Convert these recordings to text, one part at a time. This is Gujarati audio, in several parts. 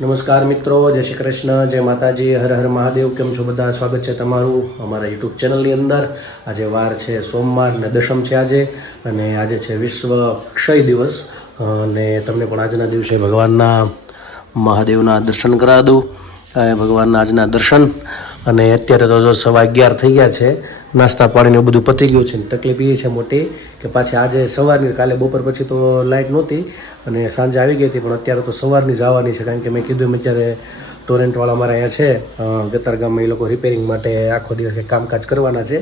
નમસ્કાર મિત્રો, જય શ્રી કૃષ્ણ, જય માતાજી, હર હર મહાદેવ. કેમ છો બધા? સ્વાગત છે તમારું અમારા યુટ્યુબ ચેનલની અંદર. આજે વાર છે સોમવાર ને દશમ છે આજે, અને આજે છે વિશ્વ ક્ષય દિવસ. અને તમને પણ આજના દિવસે ભગવાનના મહાદેવના દર્શન કરાવી દઉં. ભગવાનના આજના દર્શન. અને અત્યારે તો જો 11:15 થઈ ગયા છે. નાસ્તા પાણીને બધું પતી ગયું છે. તકલીફ એ છે મોટી કે પાછી આજે સવારની, કાલે બપોર પછી તો લાઇટ નહોતી અને સાંજે આવી ગઈ હતી, પણ અત્યારે તો સવારની જ આવવાની છે. કારણ કે મેં કીધું એમ અત્યારે ટોરેન્ટવાળા અમારા અહીંયા છે ગતારગામમાં, એ લોકો રિપેરિંગ માટે આખો દિવસ કામકાજ કરવાના છે.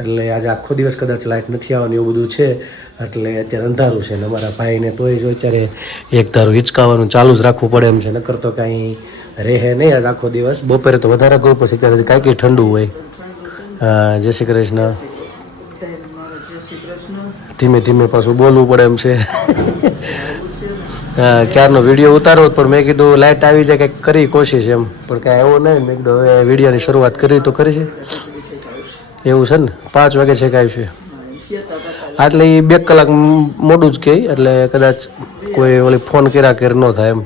એટલે આજે આખો દિવસ કદાચ લાઇટ નથી આવવાની એવું બધું છે. એટલે અત્યારે અંધારું છે ને અમારા ભાઈને તોય જો અત્યારે એક ધારું હિંચકાવાનું ચાલુ જ રાખવું પડે એમ છે. નકર તો કાંઈ રહે નહીં આજ આખો દિવસ. બપોરે તો વધારે કરું, પછી અત્યારે કાંઈ ઠંડુ હોય. હા, જય શ્રી કૃષ્ણ. ધીમે ધીમે પાછું બોલવું પડે એમ છે. હા, ક્યારનો વિડીયો ઉતારો, પણ મેં કીધું લાઇટ આવી જાય કંઈક કરી કોશિશ એમ, પણ કાંઈ એવું નહીં. મેં કીધું હવે વિડીયોની શરૂઆત કરી તો કરી છે. એવું છે ને, 5 વાગે છે કે આવશે. એટલે એ 2 કલાક મોડું જ કહે, એટલે કદાચ કોઈ ઓલી ફોન કર્યા કે ન થાય એમ.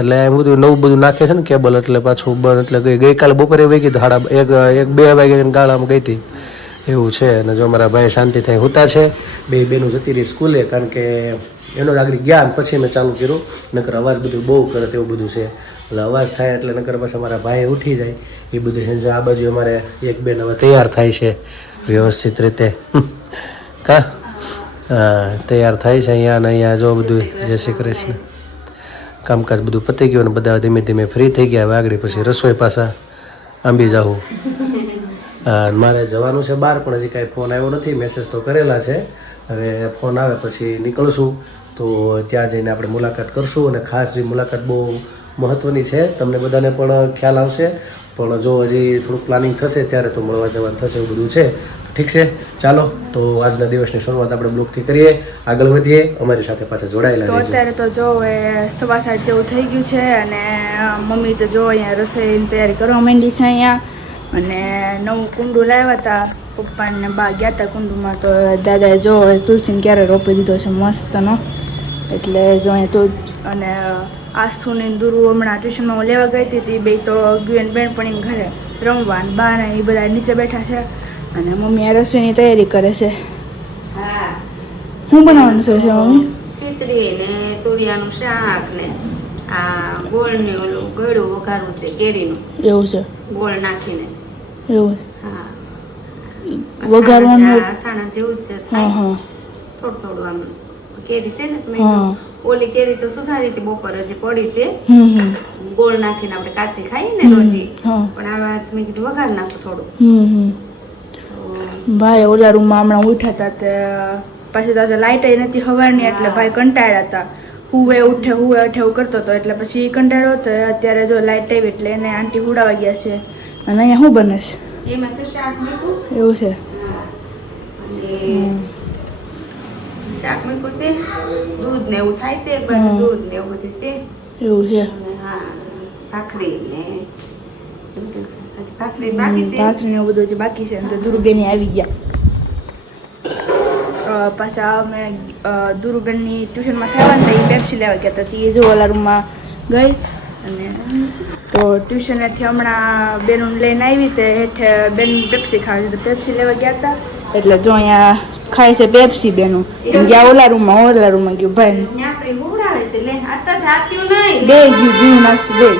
એટલે એ બધું નવું બધું નાખે છે ને કેબલ, એટલે પાછું બંધ. એટલે ગઈકાલે બપોરે વહી ગઈ, 1-2 વાગે ગાળામાં ગઈ હતી એવું છે. અને જો અમારા ભાઈ શાંતિ થાય હોતા છે. બે બેનું જતી રહી સ્કૂલે, કારણ કે એનો જ આગળ જ્ઞાન પછી મેં ચાલુ કર્યું. નકર અવાજ બધું બહુ કરે તેવું બધું છે. એટલે અવાજ થાય એટલે નકર પછી અમારા ભાઈ ઉઠી જાય એ બધું છે. આ બાજુ અમારે એક બેન હવે તૈયાર થાય છે વ્યવસ્થિત રીતે. કા તૈયાર થાય છે અહીંયા ને અહીંયા. જો બધું જય શ્રી કૃષ્ણ. કામકાજ બધું પતી ગયું અને બધા ધીમે ધીમે ફ્રી થઈ ગયા. હવે આગળ પછી રસોઈ પાછા આંબી જાઉં. મારે જવાનું છે બહાર, પણ હજી કાંઈ ફોન આવ્યો નથી. મેસેજ તો કરેલા છે. હવે ફોન આવે પછી નીકળશું, તો ત્યાં જઈને આપણે મુલાકાત કરશું. અને ખાસ જે મુલાકાત બહુ મહત્ત્વની છે, તમને બધાને પણ ખ્યાલ આવશે. પણ જો હજી થોડુંક પ્લાનિંગ થશે ત્યારે તો મળવા જવાનું થશે એવું બધું છે. ઠીક છે, ચાલો તો આજના દિવસની શરૂઆત આપણે બ્લોગથી કરીએ, આગળ વધીએ. અમારી સાથે પાછા જોડાયેલા તો અત્યારે તો જો એ 7:30 જેવું થઈ ગયું છે, અને મમ્મી તો જો અહીંયા રસોઈની તૈયારી કરવા માંડી છે અહીંયા. અને નવું કુંડું લાવ્યા હતા, પપ્પા ને બા ગયા હતા કુંડુમાં. તો દાદાએ જો તુલસીને ક્યારે રોપી દીધો છે મસ્તનો. એટલે જો અહીંયા તો, અને આસ્થુની દુરુ હમણાં ટ્યુશનમાં હું લેવા ગઈ હતી, બે તો ગયું બેનપણીને ઘરે રમવા, બા ને એ બધા નીચે બેઠા છે. અને મમ્મી આ રસોઈની તૈયારી કરે છે. હા, શું બનાવવાનું છે મમ્મી? ખીચડી ને તુરિયાનું શાક ને આ ગોળ ને ઓલું ગળું વઘારવું છે કેરીનું. એવું છે? ગોળ નાખીને. એવું? હા, વઘારવાનું અથાણા જેવું જ છે. હા હા, થોડું થોડું આમ કેરી છે ને તમે ઓલી કેરી તો સુધારી હતી બપોર, હજી પડી છે. ગોળ નાખીને આપણે કાચી ખાઈએ ને રોજી, પણ આવા મેં કીધું વઘાર નાખું થોડું. ભાઈ ઓલા રૂમમાં હમણાં ઉઠ્યા હતા, તે પછી તો લાઇટ નથી હવાની, એટલે ભાઈ કંટાળ્યા હતા. હુવે ઉઠે એવું કરતો હતો, એટલે પછી કંટાળ્યો હતો. અત્યારે જો લાઇટ આવી એટલે એને આંટી ઉડાવા ગયા છે. અને અહીંયા શું બને છે? એમાં તો શાક મૂકું. એવું છે? શાક મૂકું છે, દૂધ ને એવું થાય છે, બધું દૂધ ને એવું બધું છે. એવું છે? હા, ભાખરી ને ભાખરી બાકી છે. ભાખરી ને એવું બધું બાકી છે. તો દુરુબેની આવી ગયા પાછા. અમે દુરુબેનની ટ્યુશનમાં થયા ને, એ પેપ્સી લેવા ગયા હતા. તે જો ઓલા રૂમમાં ગઈ. અને તો ટ્યુશનેથી હમણાં બેનું લઈને આવી, તે હેઠે બેન પેપ્સી ખાવા છે, તો પેપ્સી લેવા ગયા હતા. એટલે જો અહીંયા ખાય છે પેપ્સી બેનું. ગયા ઓલા રૂમમાં ગયું ભાઈ બે ગયું નાખશું બે.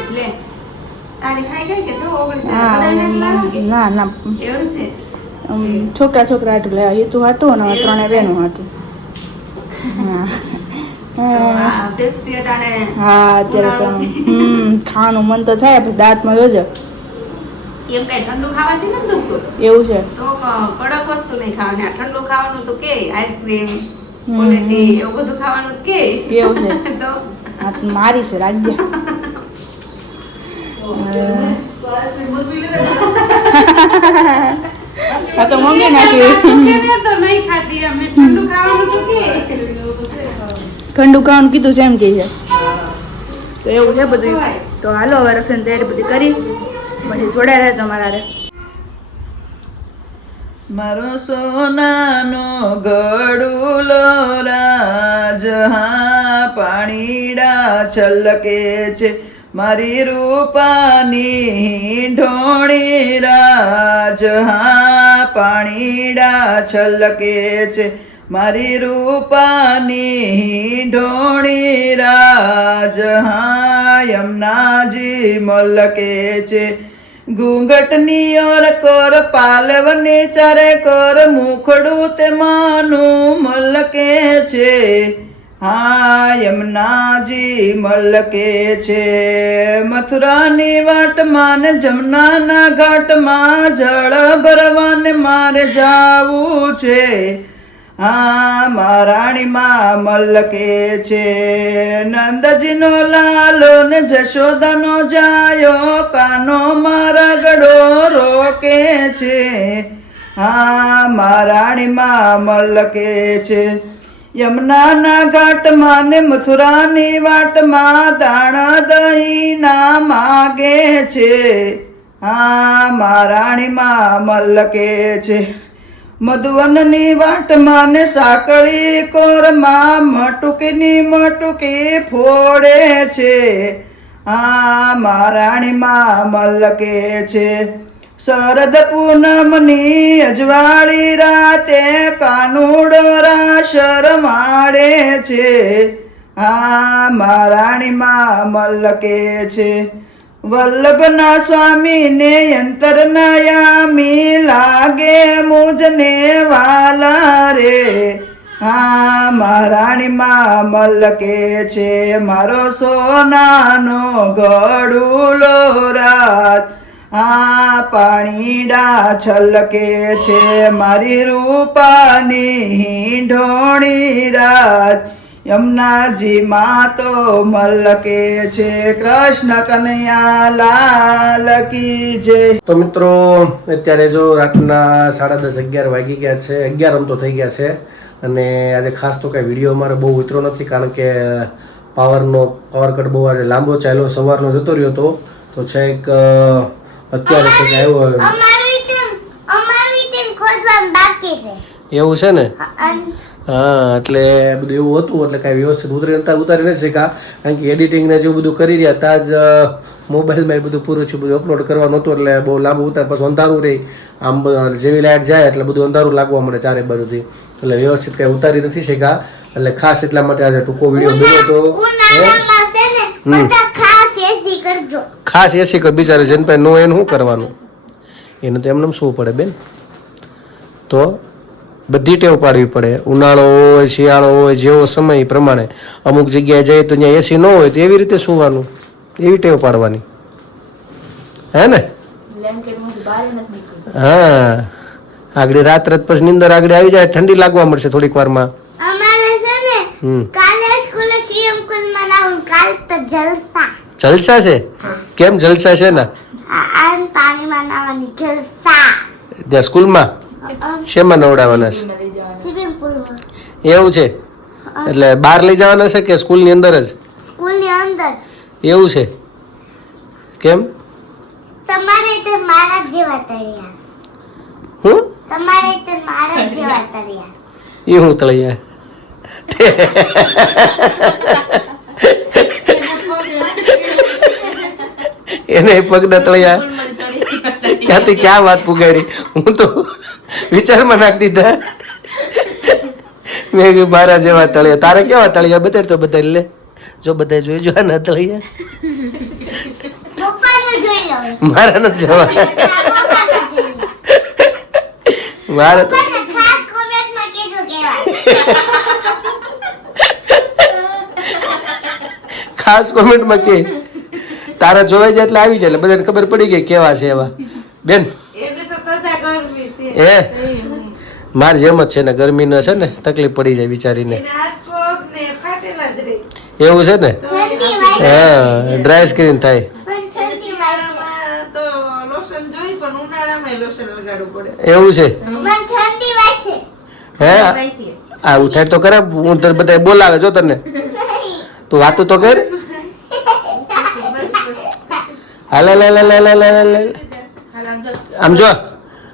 ના ના, છોકરા હાટું લેવા એ તું હાટું, અને 3 બેનું હાટું. હા, અત્યારે તો ખાવાનું મન તો થાય, પછી દાંતમાં જોજો. એમ કઈ ઠંડુ ખાવાથી નથી દુખતું. એવું છે? તો કડક વસ્તુ નહીં ખાવાની. આ ઠંડુ ખાવાનું તો કે આઈસ્ક્રીમ, કોલેટી એવું બધું ખાવાનું કે. એવું છે? તો મારી છે રાજ્ય. હા તો મમ્મી નાખી. ઠંડુ ખાવાનું કીધું છે એમ કે છે. તો એવું છે બધું. તો હાલો હવે રસોઈની તૈયારી બધી કરી, પછી જોડાયા રહેજો મારા. મારો સોનાનો ગડુલો રાજ, હા પાણીડા છલકે છે મારી રૂપાની ઢોણી રાજ હા પાણીડા છલકે છે મારી રૂપાની ઢોણી રાજ હા યમુનાજી મલકે છે ઘૂંઘટની ઓર કોર પાલવને ચારે કોર મુખડું તે માનું મલકે છે હા યમુનાજી મલકે છે મથુરાની વાટમાં ને જમનાના ઘાટમાં જળ ભરવાને મારે જાવું છે હા મહારાણીમાં મલકે છે નંદજીનો લાલો ને જશોદાનો જાયો કાનો મારા ગડો રોકે છે હા મહારાણીમાં મલકે છે યમુનાના ઘાટમાં ને મથુરાની વાટમાં દાણ દહીં ના માગે છે હા મહારાણીમાં મલકે છે મધુવનની વાટમાં ને સાંકળી કોરમાં મટુકીની મટુકી ફોડે છે આ મહારાણીમાં મલકે છે શરદ પૂનમની અજવાળી રાતે કાનુડો રાશર માડે છે આ મહારાણીમાં મલકે છે વલ્લભના સ્વામીને અંતરના યામી લાગે મુજને વાલા રે હા મહારાણીમાં મલકે છે મારો સોનાનો ગડુલો રાજ આ પાણીડા છલકે છે મારી રૂપાની ઢોણી રાજ યમુનાજી માં તો મલકે છે કૃષ્ણ કનૈયા લાલ કી જય તો મિત્રો અત્યારે જો રાતના 10:30-11 વાગી ગયા છે 11 તો થઈ ગયા છે અને આજે ખાસ તો કઈ વિડીયો અમારે બહુ ઉતરો નથી કારણ કે પાવર કટ બહુ આજે લાંબો ચાલ્યો સવારનો જતો રહ્યો હતો તો છેક અત્યારે છે કે આવ્યો એવું છે ને હા એટલે બધું એવું હતું એટલે કાંઈ વ્યવસ્થિત ઉતારી નથી શક્યા કારણ કે એડિટિંગ ને જેવું બધું કરી રહ્યા હતા જ મોબાઈલમાં એ બધું પૂરું થયું બધું અપલોડ કરવાનું હતું એટલે બહુ લાંબુ ઉતાર પછી અંધારું રહી આમ જેવી લાઇટ જાય એટલે બધું અંધારું લાગવા મળે ચારે બાજુથી એટલે વ્યવસ્થિત કાંઈ ઉતારી નથી શક્યા એટલે ખાસ એટલા માટે આજે ટૂંકો વિડીયો બન્યો તો ખાસ એસી કર બિચારે જેને પાસે નો એનું શું કરવાનું એને તો એમને શું પડે બેન તો બધી ટેવ પાડવી પડે ઉનાળો હોય શિયાળો હોય જેવો સમય પ્રમાણે અમુક જગ્યાએ જાય તો ત્યાં એસી ન હોય તો એવી રીતે સુવાનું એવી ટેવ પાડવાની હે ને હા આગળ રાત પછી નીંદર આગળ આવી જાય ઠંડી લાગવા મળશે થોડીક વારમાં જલસા છે કેમ જલસા છે ને ત્યાં સ્કૂલમાં શેમાં નવડાવવાના છે એવું છે એટલે બહાર લઈ જવાના છે કે સ્કૂલની અંદર જ એવું છે કેમ તમારે તો મારા જેવા તળિયા હું તમારે તો મારા જેવા તળિયા એ હું તળિયા એને પગના તળિયા ક્યાંથી ક્યાં વાત પુગાડી હું તો વિચારમાં નાખી દીધા મેં કીધું મારા જેવા તળિયા તારે કેવા તળિયા બતાડ તો બધા લે જો બધા જોઈ જો ના તળિયા મારા નથી જવા મારે તો ખાસ કોમેન્ટમાં કે તારા જોવાઈ જાય એટલે આવી જાય એટલે બધાને ખબર પડી ગઈ કેવા છે એવા બેન એ માર જેમ જ છે ને ગરમીનો છે ને તકલીફ પડી જાય બિચારીને એવું છે ને હા ડ્રાય સ્કિન થાય એવું છે હે આવું થાય તો કરે હું તને બધા બોલાવે જો તને તું વાતું તો કર હાલે આમ જો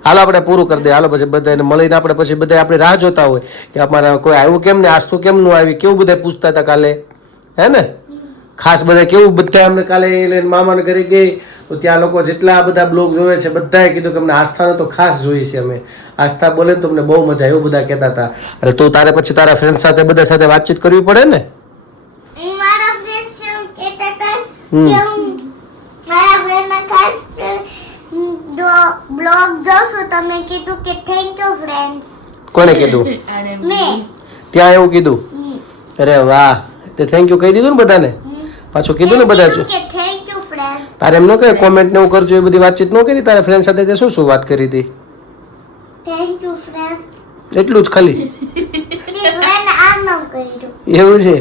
હાલો આપણે પૂરું કરી દઈએ હાલો પછી બધાને મળીને આપણે પછી બધા આપણે રાહ જોતા હોય કે અમારા કોઈ આવ્યું કેમ ને આસ્તું કેમ નું આવી કેવું બધા પૂછતા હતા કાલે હે ને ખાસ બધા કેવું બધા અમને કાલે લઈને મામાને ઘરે ગઈ તો ત્યાં લોકો જેટલા બધા બ્લોગ જોવે છે બધાએ કીધું કે અમને આસ્થાનો તો ખાસ જોઈએ છે અમે. આસ્થા બોલે ને તો અમને બહુ મજા એવું બધા કહેતા હતા. એટલે તું તારે પછી તારા ફ્રેન્ડ સાથે બધા સાથે વાતચીત કરવી પડે ને. મારા ફ્રેન્ડ્સ એમ કહેતા હતા કે હું મારા ફ્રેન્ડના ખાસ બ્લોગ જોશો તમે કીધું કે થેન્ક યુ ફ્રેન્ડ્સ. કોને કીધું? મેં ત્યાં એવું કીધું? અરે વાહ, તે થેન્ક યુ કહી દીધું ને બધાને? પાછું કીધું ને બધા કે થેન્ક યુ ફ્રેન્ડ્સ. તારે એમ ન કહે કોમેન્ટ ને એવું કરજો એ બધી વાતચીત ન કરી તારા ફ્રેન્ડ સાથે? તે શું શું વાત કરી હતી? Thank you friends. એટલું જ ખાલી? જે ફ્રેન્ડ આમ નામ કર્યું. એવું છે?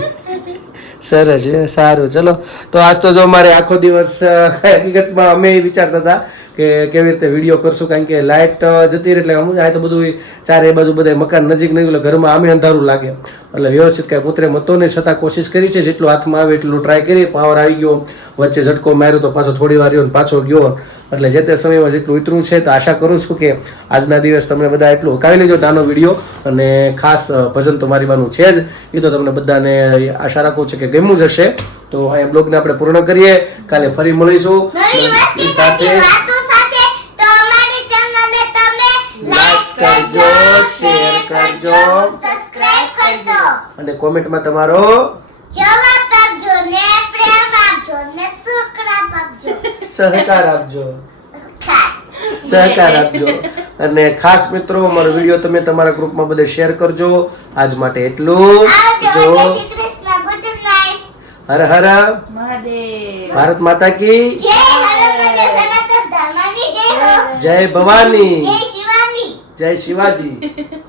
સરસ છે, સારું. ચલો તો આજ તો જો અમારે આખો દિવસ હકીકતમાં અમે વિચારતા હતા કે કેવી રીતે વિડીયો કરશું, કારણ કે લાઇટ જતી રહી એટલે અમુક આ તો બધું ચારે બાજુ બધા મકાન નજીક નહીં એટલે ઘરમાં આમે અંધારું લાગે એટલે વ્યવસ્થિત કાંઈ પુત્રે મતો નહીં, છતાં કોશિશ કરી છે જેટલું હાથમાં આવે એટલું ટ્રાય કરી. પાવર આવી ગયો, વચ્ચે ઝટકો માર્યો તો પાછો થોડી વાર રહ્યો ને પાછો ગયો, એટલે જે તે સમયમાં જેટલું ઉતરું છે તો આશા કરું છું કે આજના દિવસ તમને બધા એટલું હકાવી લેજો નાનો વિડીયો. અને ખાસ ભજન તો મારી બાનું છે જ, એ તો તમને બધાને આશા રાખું છે કે ગમ્યું જ હશે. તો અહીંયા બ્લોગને આપણે પૂર્ણ કરીએ, કાલે ફરી મળીશું નવી સાથે. વાતો સાથે. તો અમારી ચેનલને તમે લાઈક કરજો, શેર કરજો, સબસ્ક્રાઇબ કરજો અને કોમેન્ટમાં તમારો જવાબ આપજો ને પ્રેમ આપજો ને શુક્રાબ આપજો. સહકાર આપજો. સહકાર આપજો. અને ખાસ મિત્રો અમારો વિડીયો તમે તમારા ગ્રુપમાં બધે શેર કરજો. આજ માટે એટલું. આવજો. જો જય શ્રી કૃષ્ણ. Good night. હર હર મહાદેવ. ભારત માતા કી જય હનુમાન સનાતન ધર્મની જય હો. જય ભવાની, જય શિવાની. જય શિવાજી.